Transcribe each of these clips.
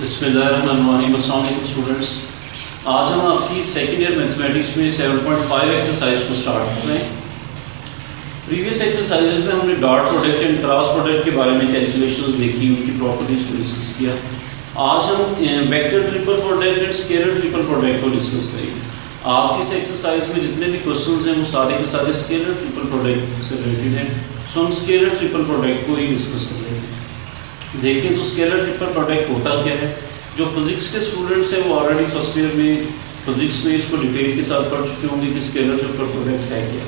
बिस्मिल्लाहिर्रहमानिर्रहीम। अस्सलाम वालेकुम स्टूडेंट्स, आज हम आपकी सेकेंड ईयर मैथमेटिक्स में 7.5 एक्सरसाइज को स्टार्ट कर रहे हैं। प्रीवियस एक्सरसाइजेज में हमने dot product and cross product के बारे में कैलकुलेशंस देखी, उनकी प्रॉपर्टीज़ को डिस्कस किया। आज हम vector triple product and scalar triple product को डिस्कस करेंगे। आपकी इस एक्सरसाइज में जितने भी क्वेश्चंस हैं वो सारे के सारे स्केलर ट्रिपल प्रोडक्ट से रिलेटेड हैं, सो हम स्केलर ट्रिपल प्रोडक्ट को ही डिस्कस कर लेंगे। देखिए तो स्केलर ट्रिपल प्रोडक्ट होता क्या है। जो फिजिक्स के स्टूडेंट्स हैं वो ऑलरेडी फर्स्ट ईयर में फिजिक्स में इसको डिटेल के साथ पढ़ चुके होंगे कि स्केलर ट्रिपल प्रोडक्ट है क्या,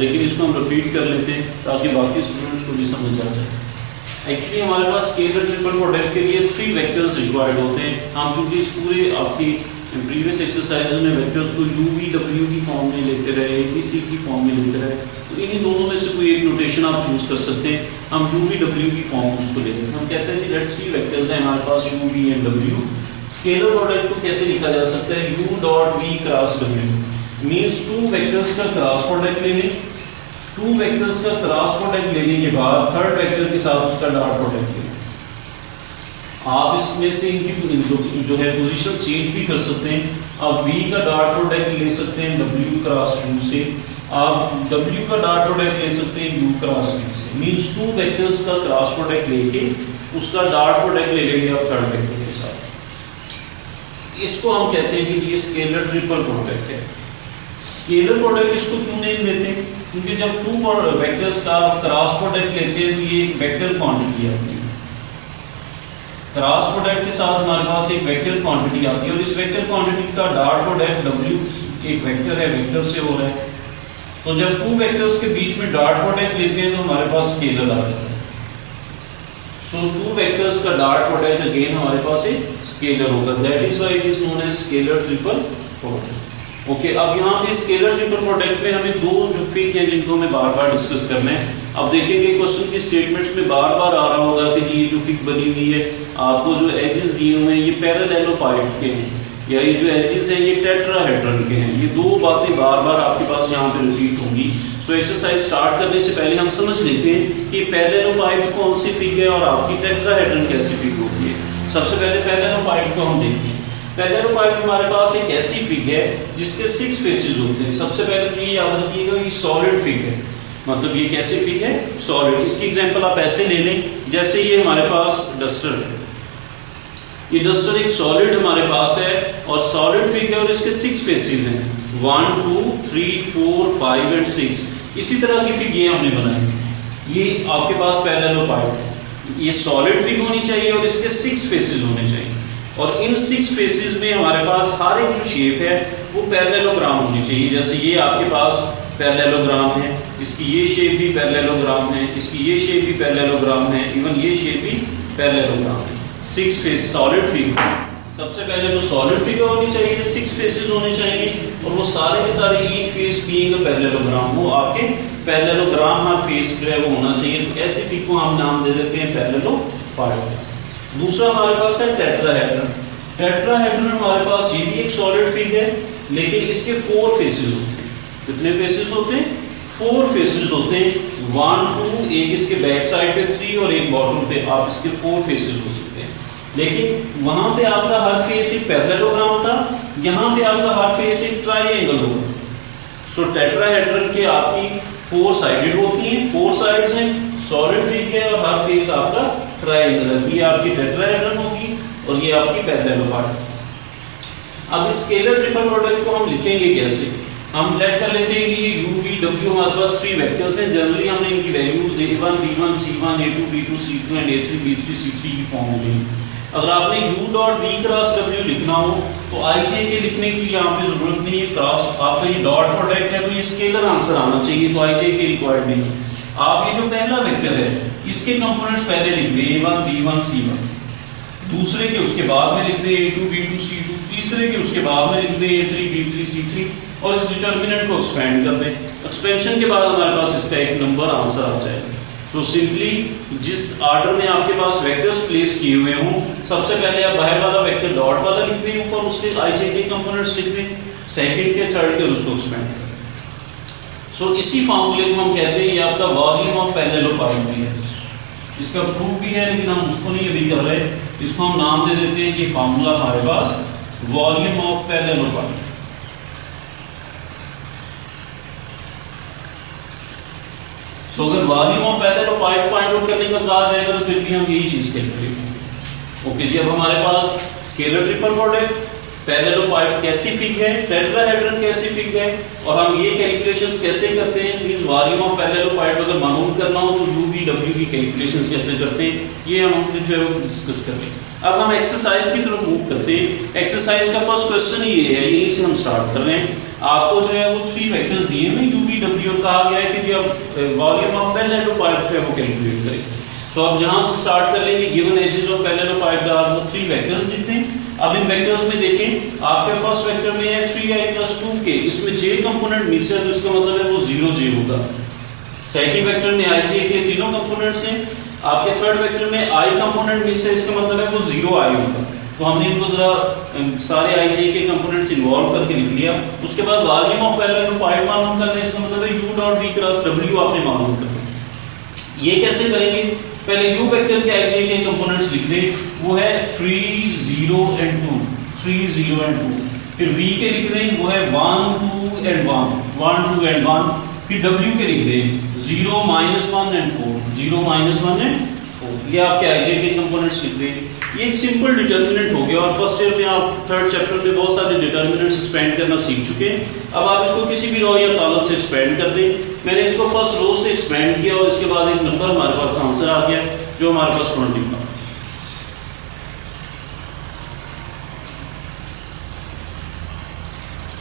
लेकिन इसको हम रिपीट कर लेते हैं ताकि बाकी स्टूडेंट्स को भी समझ आ जाए। एक्चुअली हमारे पास स्केलर ट्रिपल प्रोडक्ट के लिए 3 वेक्टर्स रिक्वायर्ड होते हैं। हम चूँकि इस पूरे आपकी प्रीवियस एक्सरसाइज में वेक्टर्स को यू वी डब्ल्यू की फॉर्म में लेते रहे, ए बी सी की फॉर्म में लेते रहे, तो इन्हीं दोनों में से कोई एक नोटेशन आप चूज कर सकते हैं। हम यू वी डब्ल्यू की फॉर्म उसको लेते हैं। हम कहते हैं कि लेट्स सी वेक्टर्स हैं हमारे पास यू वी एंड डब्ल्यू। स्केलर प्रोडक्ट को कैसे लिखा जा सकता है, यू डॉट वी क्रॉस डब्ल्यू मीन्स 2 वेक्टर्स का क्रॉस प्रोडक्ट लेने, 2 वेक्टर्स का क्रॉस प्रोडक्ट लेने के बाद थर्ड वेक्टर के साथ उसका डॉट प्रोडक्ट लेना। आप इसमें से इनकी जो है पोजीशन चेंज भी कर सकते हैं। आप v का डॉट प्रोडक्ट ले सकते हैं w क्रॉस u से, आप w का डॉट प्रोडक्ट ले सकते हैं u क्रॉस v से। मींस 2 वेक्टर्स का क्रॉस प्रोडक्ट लेके उसका डॉट प्रोडक्ट ले लेंगे आप थर्ड वेक्टर के साथ। इसको हम कहते हैं कि ये स्केलर ट्रिपल प्रोडक्ट है। स्केलर प्रोडक्ट इसको क्यों नहीं देते, क्योंकि जब 2 वेक्टर्स का क्रॉस प्रोडक्ट लेते हैं तो ये एक वेक्टर क्वांटिटी आती है। क्रॉस प्रोडक्ट के साथ हमारे पास एक वेक्टर क्वांटिटी आती है और इस वेक्टर क्वांटिटी का डॉट प्रोडक्ट w एक वेक्टर है, वेक्टर से हो रहा है। तो जब 2 वेक्टर्स के बीच में डॉट प्रोडक्ट लेते हैं तो हमारे पास स्केलर आ जाता है। सो 2 वेक्टर्स का डॉट प्रोडक्ट अगेन हमारे पास एक स्केलर होगा। That is why it is known as scalar triple product. Okay, अब यहाँ पे स्केलर ट्रिपल प्रोडक्ट में हमें 2 जो फिक है जिनको हमें बार बार डिस्कस करना है। अब देखेंगे क्वेश्चन की स्टेटमेंट्स में बार बार आ रहा होगा कि ये जो फिक बनी हुई है, आपको जो एजेस दिए हुए हैं ये पैरेललोपाइड के हैं या ये जो एजेस हैं ये टेट्राहेड्रन के हैं। ये 2 बातें बार बार आपके पास यहाँ पे रिपीट होंगी। सो एक्सरसाइज स्टार्ट करने से पहले हम समझ लेते हैं कि पैरेललोपाइड कौन सी फिक है और आपकी टेट्राहेड्रन कैसी फिक होती है। सबसे पहले पैरेललोपाइड को हम देखिए। पैरेललोपाइड हमारे पास एक ऐसी फिग है जिसके 6 फेसेस होते हैं। सबसे पहले तो ये याद रखिएगा ये सॉलिड फिग है, मतलब ये कैसे फिग है, सॉलिड। इसकी एग्जांपल आप ऐसे ले लें जैसे ये हमारे पास डस्टर है। ये डस्टर एक सॉलिड हमारे पास है और सॉलिड फिग है और इसके 6 फेसेस हैं, 1 2 3 4 5 एंड 6। इसी तरह की फिग ये हमने बनाई। ये आपके पास पैरेललोपाइड है, ये सॉलिड फिग होनी चाहिए और इसके 6 फेसेस होने चाहिए और इन 6 फेसेस में हमारे पास हर एक जो शेप है वो पैरेललोग्राम होनी चाहिए। जैसे ये आपके पास पैरेललोग्राम है, इसकी ये शेप भी पैरेललोग्राम है, इसकी ये शेप भी पैरेललोग्राम है, इवन ये शेप भी पैरेललोग्राम है। 6 फेस सॉलिड फिगर, सबसे पहले तो सॉलिड फिगर होनी चाहिए, 6 फेसेस होने चाहिए और वो सारे के सारे each face being a parallelogram, वो आपके पैरेललोग्राम हर फेस जो है वो होना चाहिए। तो ऐसे फिगर को हम नाम दे देते हैं पैरेललोपाइड। दूसरा हमारे पास है टेट्राहेड्रन। टेट्राहेड्रन हमारे पास ये भी एक सॉलिड फिग है लेकिन इसके 4 फेसेस होते हैं। कितने फेसेस होते हैं, 4 फेसेस होते हैं। 1 2, एक इसके बैक साइड पे 3 और एक बॉटम पे, आप इसके 4 फेसेस हो सकते हैं। लेकिन वहां पे आपका हर फेस एक पैरेललोग्राम था, यहाँ पे आपका हर फेस एक ट्राइंगल होगा। सो टेट्राहेड्रन के आपकी 4 साइडेड होती हैं, 4 साइड्स हैं, सॉलिड फिग है और हर फेस आपका ट्राइंगल। ये आपकी टेट्राहेड्रन होगी और ये आपकी पैरेललोपाइड। अब स्केलर ट्रिपल प्रोडक्ट को हम लिखेंगे कैसे, हम लेट कर लेते हैं कि ये u v w हमारे पास 3 वेक्टर्स हैं। जनरली हमने इनकी values a1 b1 c1 a2 b2 c2 and a3 b3 c3 की फॉर्म में ली। अगर आपने u dot v cross w लिखना हो तो ij के लिखने की यहाँ पे जरूरत नहीं है। क्रॉस आपका ये डॉट प्रोडक्ट है तो ये स्केलर आंसर आना चाहिए, तो ij की रिक्वायर्ड नहीं। आप ये जो पहला वेक्टर है इसके कंपोनेंट्स पहले लिख दें a1 b1 c1, दूसरे के उसके बाद में लिख दें a2 b2 c2, तीसरे के उसके बाद में लिख दें a3 b3 c3 और इस डिटर्मिनेंट को एक्सपेंड कर दें। एक्सपेंशन के बाद हमारे पास इसका एक नंबर आंसर आ जाएगा। सो सिंपली जिस ऑर्डर में आपके पास वेक्टर्स प्लेस किए हुए हों, सबसे पहले आप बाहर वाला वेक्टर डॉट वाला लिख दें, ऊपर उसके ij के कंपोनेंट्स लिख दें, सेकंड के थर्ड के उसको एक्सपेंड कर दें। सो इसी फार्मूले को हम कहते हैं ये आपका वॉल्यूम ऑफ पैरेललोपाइड है। इसका प्रूफ भी है लेकिन हम उसको नहीं अभी कर रहे। इसको हम नाम दे देते हैं कि फार्मूला हमारे पास वॉल्यूम ऑफ पैरेललोपाइड। सो अगर वॉल्यूम ऑफ पैरेललोपाइड फाइंड आउट करने का कहा जाएगा तो फिर भी हम यही चीज कैलकुलेट करेंगे। ओके जी, अब हमारे पास स्केलर ट्रिपल प्रोडक्ट, पैरेललोपाइड कैसी फिग है, टेट्राहेड्रन कैसी फिग है, और हम ये कैलकुलेशंस कैसे करते हैं, मींस वॉल्यूम ऑफ पैरेललोपाइड अगर मालूम करना हो तो यूवी डब्ल्यू की कैलकुलेशंस कैसे करते हैं, ये हम जो है वो डिस्कस करेंगे। अब हम एक्सरसाइज की तरफ मूव करते हैं। एक्सरसाइज का फर्स्ट क्वेश्चन ये है, यहीं से हम स्टार्ट कर रहे हैं। आपको जो है वो 3 वेक्टर्स दिए हैं यूवी डब्ल्यू, और कहा गया है कि अब वॉल्यूम ऑफ पैरेललोपाइड जो है वो कैलकुलेट करें। सो अब जहां से स्टार्ट कर लेंगे, given edges of parallelepiped are 3 vectors दिखते हैं। अब इन वेक्टर्स में देखें, आपके फर्स्ट वेक्टर में है 3i + 2k, इसमें j कंपोनेंट मिस है तो इसका मतलब है वो 0j होगा। सेकंड वेक्टर में ij के तीनों कंपोनेंट्स हैं। आपके थर्ड वेक्टर में i कंपोनेंट मिस है, इसका मतलब है वो 0i होगा। तो हमने इनको जरा सारे ij के कंपोनेंट्स इन्वॉल्व करके लिख लिया। उसके बाद वॉल्यूम ऑफ पैरेललोपाइड मालूम करना है, इसका मतलब है u dot v cross w आपने मालूम करना। ये कैसे करेंगे, पहले u वेक्टर के ij के कंपोनेंट्स लिख दें, वो है 3 0 and 2, 3 0 and 2। फिर v के लिख दें, वो है 1 2 and 1, 1 2 and 1। फिर w के लिख दें 0 -1 and 4, 0 -1 and 4। ये आपके ij के कंपोनेंट्स लिख दें। ये एक सिंपल डिटर्मिनेंट हो गया, और फर्स्ट ईयर में आप थर्ड चैप्टर में बहुत सारे डिटर्मिनेंट्स एक्सपेंड करना सीख चुके हैं। अब आप इसको किसी भी रो या कॉलम से एक्सपेंड कर दें। मैंने इसको फर्स्ट रो से एक्सपेंड किया और इसके बाद एक नंबर हमारे पास आंसर आ गया जो हमारे पास 25।